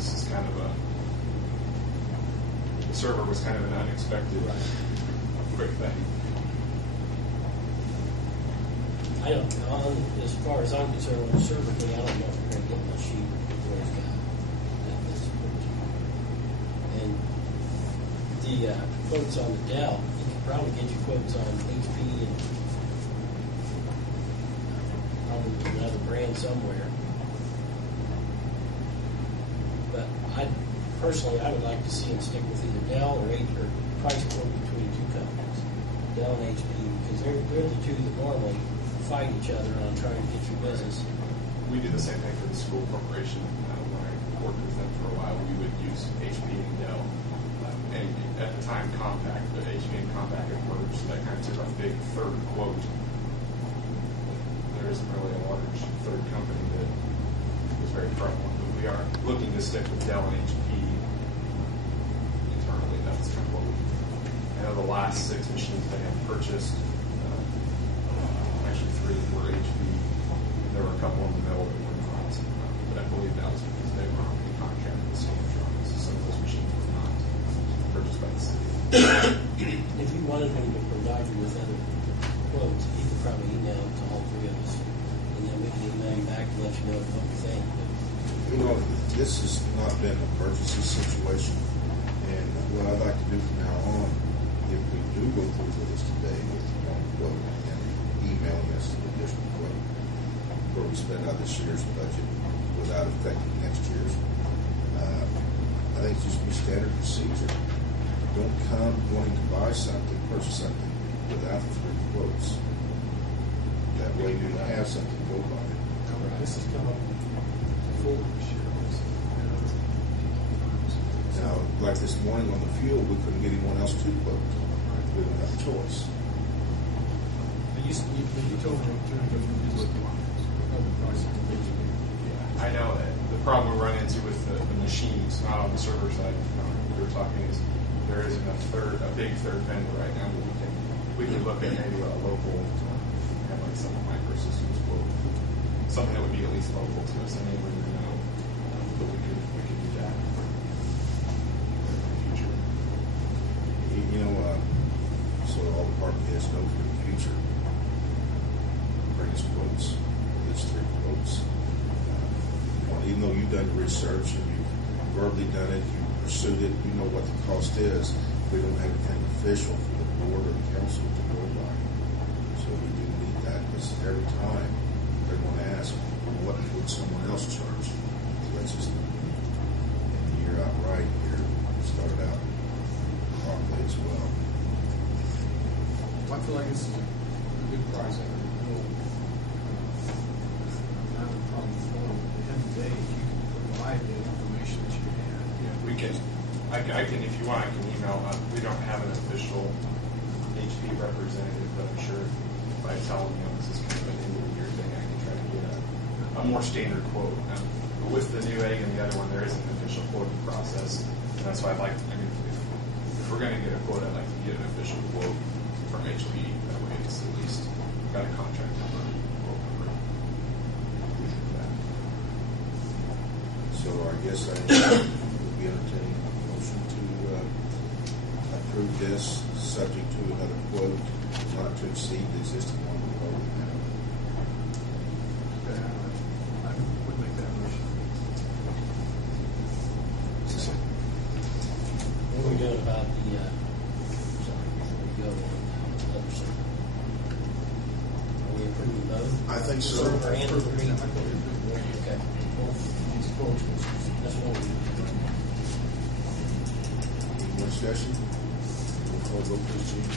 this is kind of the server was kind of an unexpected quick thing. I don't know. As far as I'm concerned, with the server thing, I don't know if we're going to get much cheap for this guy. And the quotes on the Dell, you can probably get you quotes on HP and probably another brand somewhere. But I would like to see him stick with either Dell or price quote between two companies, Dell and HP, because they're the two that normally fight each other on trying to get your business. We did the same thing for the school corporation. When I worked with them for a while, we would use HP and Dell. And at the time, Compaq, but HP and Compaq had merged, so that kind of took a big third quote. There isn't really a large third company that is very prevalent, but we are looking to stick with Dell and HP internally. That's kind of what we. I know the last 6 machines they have purchased. Actually, 3 were HP. There were a couple in the middle that were not. But I believe that was because they were on the contract with Scantron. So some of those machines were not purchased by the city. If you wanted him to provide you with other quotes, he could probably email it to all 3 of us. And then we can email you back and let you know what we think. You know, this has not been an emergency situation. And what I'd like to do from now on, if we do go through with this today with one quote, emailing us an additional quote where we spend out this year's budget without affecting next year's. I think it's just be standard procedure. Don't come wanting to buy something, purchase something without 3 quotes. That way you have something to go by. This has come up before this year. Now, like this morning on the fuel, we couldn't get anyone else to quote. We didn't have a choice. You told me to go through these prices. Yeah, I know that the problem we run into with the machines, not on the server side, we were talking, is there isn't a big third vendor right now that we can look at maybe a local, have like some microsystems quote, something that would be at least local to us, and they would know, but we could do that in the future. You know, so all department heads know for the future. Bring us quotes, at least 3 quotes. Even though you've done research and you've verbally done it, you pursued it, you know what the cost is. We don't have anything official for the board or the council to go by. So we do need that, because every time everyone asks, what would someone else charge? So that's just, and the year out right here started out properly as well. I feel like this is a good price. I will not have a problem with it. At the end of the day, if you can provide the information that you have. Yeah, we can. I can, if you want, I can email. We don't have an official HP representative, but I'm sure if I tell them, this is kind of an end of the year thing, I can try to get a more standard quote. But with the new egg and the other one, there is an official quoting process, and that's why I'd like. If we're going to get a quote, I'd like to get an official quote from HP. That way, it's at least got a contract number, quote number. So I guess I would be entertaining a motion to approve this, subject to another quote, not to exceed the existing one we already have. I would make that motion. What are we doing about the, sorry, before we go on the other side? Are we approving both? I think so. Server and the green? I thought we were doing Okay. these quotes. That's what we're doing. Any more discussion? Roll call vote, please, Gene.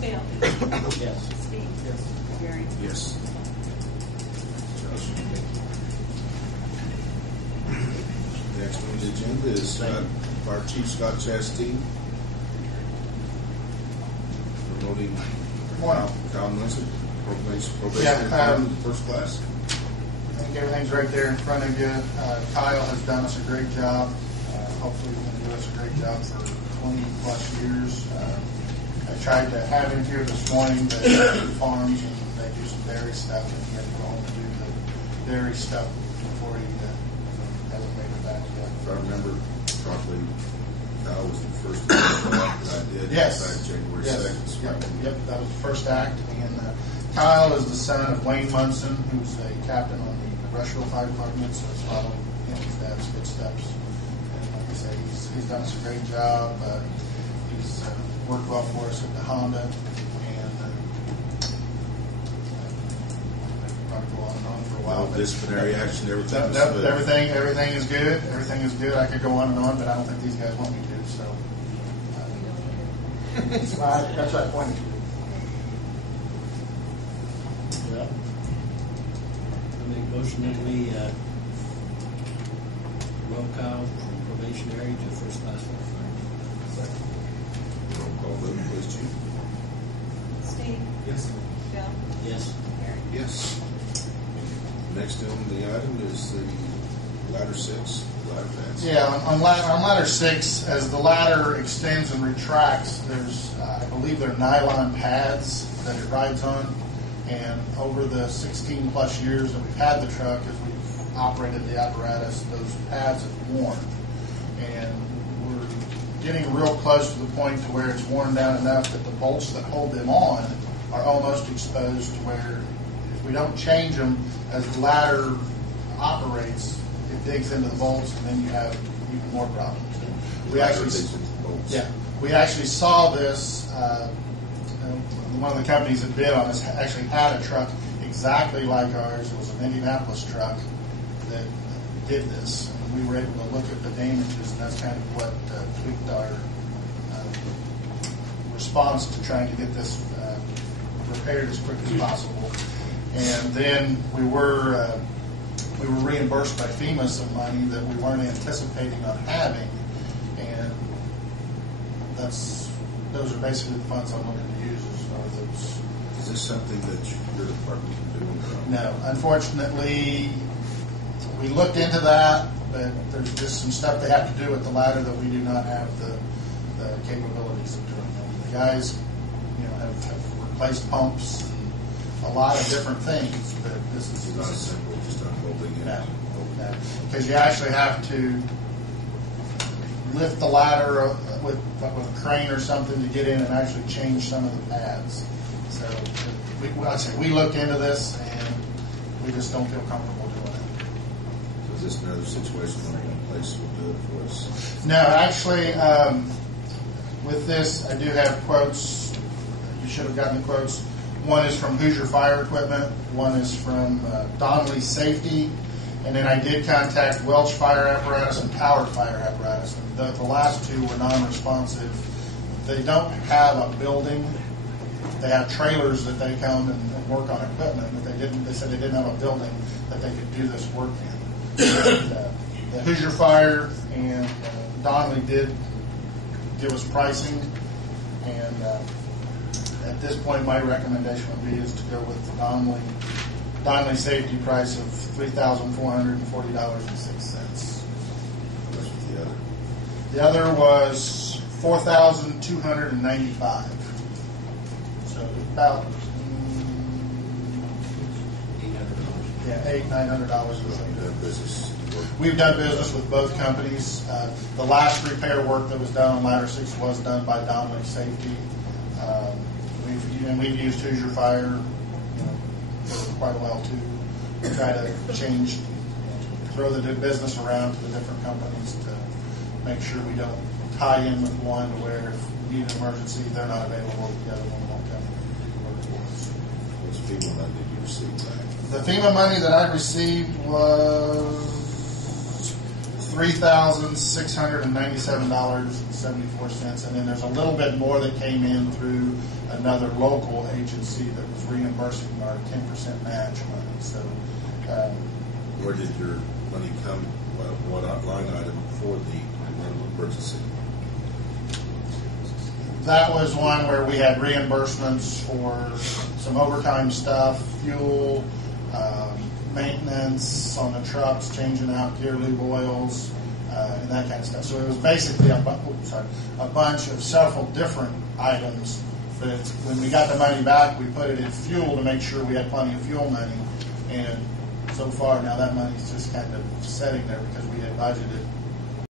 Bill. Yes. Steve. Yes. Gary. Yes. Next on the agenda is Fire Chief Scott Chastain promoting Kyle Munson, probation first class. I think everything's right there in front of you. Kyle has done us a great job. Hopefully he's going to do us a great job for 20 plus years. I tried to have him here this morning, but farms and they do some dairy stuff, and he had to go home and do the dairy stuff before he hasn't made it back yet. believe Kyle was the first that I did. Yes. Back January Yes. 2nd. Yep, that was the first act. And Kyle is the son of Wayne Munson, who's a captain on the Rushville Fire Department, so it's following his dad's footsteps. And like I say, he's done us a great job. He's worked well for us at the Honda, and probably go on and on for a while. No disciplinary action, everything was No, smooth. everything is good. Everything is good. I could go on and on, but I don't think these guys want me to. So that's what I pointed to. Yeah. I make a motion that we promote Kyle from probationary to first class firefighter. Roll call vote, please, Chief. Steve? Yes. Bill? Yes. Gary? Yes. Next on the item is the ladder 6, ladder pads. Yeah, on ladder 6, as the ladder extends and retracts, there's, I believe they're nylon pads that it rides on. And over the 16 plus years that we've had the truck, as we've operated the apparatus, those pads have worn. And we're getting real close to the point to where it's worn down enough that the bolts that hold them on are almost exposed to where if we don't change them as the ladder operates, it digs into the bolts and then you have even more problems. We Ladder actually, digs into the bolts. yeah, we actually saw this. One of the companies that bid on this actually had a truck exactly like ours. It was an Indianapolis truck that did this. And we were able to look at the damages, and that's kind of what tweaked our response to trying to get this repaired as quick as possible. And then we were reimbursed by FEMA some money that we weren't anticipating on having, and those are basically the funds I'm looking to use as far as those. Is this something that your department can do on their own? No, unfortunately, we looked into that, but there's just some stuff they have to do with the ladder that we do not have the capabilities of doing. The guys, have replaced pumps and a lot of different things, but this It's is not as simple as just unbolting it. no, because you actually have to lift the ladder with a crane or something to get in and actually change some of the pads. So, like I say, we looked into this and we just don't feel comfortable doing it. So is this another situation where one place will do it for us? No, actually, with this, I do have quotes. You should have gotten the quotes. One is from Hoosier Fire Equipment. One is from Donnelly Safety. And then I did contact Welch Fire Apparatus and Power Fire Apparatus. The last two were non-responsive. They don't have a building. They have trailers that they come and work on equipment, but they said they didn't have a building that they could do this work in. And, the Hoosier Fire and Donnelly did give us pricing, and at this point my recommendation would be is to go with the Donnelly safety price of $3,440.06. What's with the other? The other was $4,295. So about $800-900 or something. Done business work. We've done business with both companies. The last repair work that was done on Ladder 6 was done by Donnelly Safety. We've used Hoosier Fire for quite a while too. We try to throw the business around to the different companies to make sure we don't tie in with one to where if we need an emergency, they're not available, the other one won't come and work for us. What's FEMA money did you receive back? The FEMA money that I received was $3,697.74, and then there's a little bit more that came in through another local agency that was reimbursing our 10% match money. So, Where did your money come? What line item for the emergency? that was one where we had reimbursements for some overtime stuff, fuel, maintenance on the trucks, changing out gear lube oils, and that kind of stuff. So it was basically a bunch of several different items. But when we got the money back, we put it in fuel to make sure we had plenty of fuel money. And so far now that money's just kind of sitting there because we had budgeted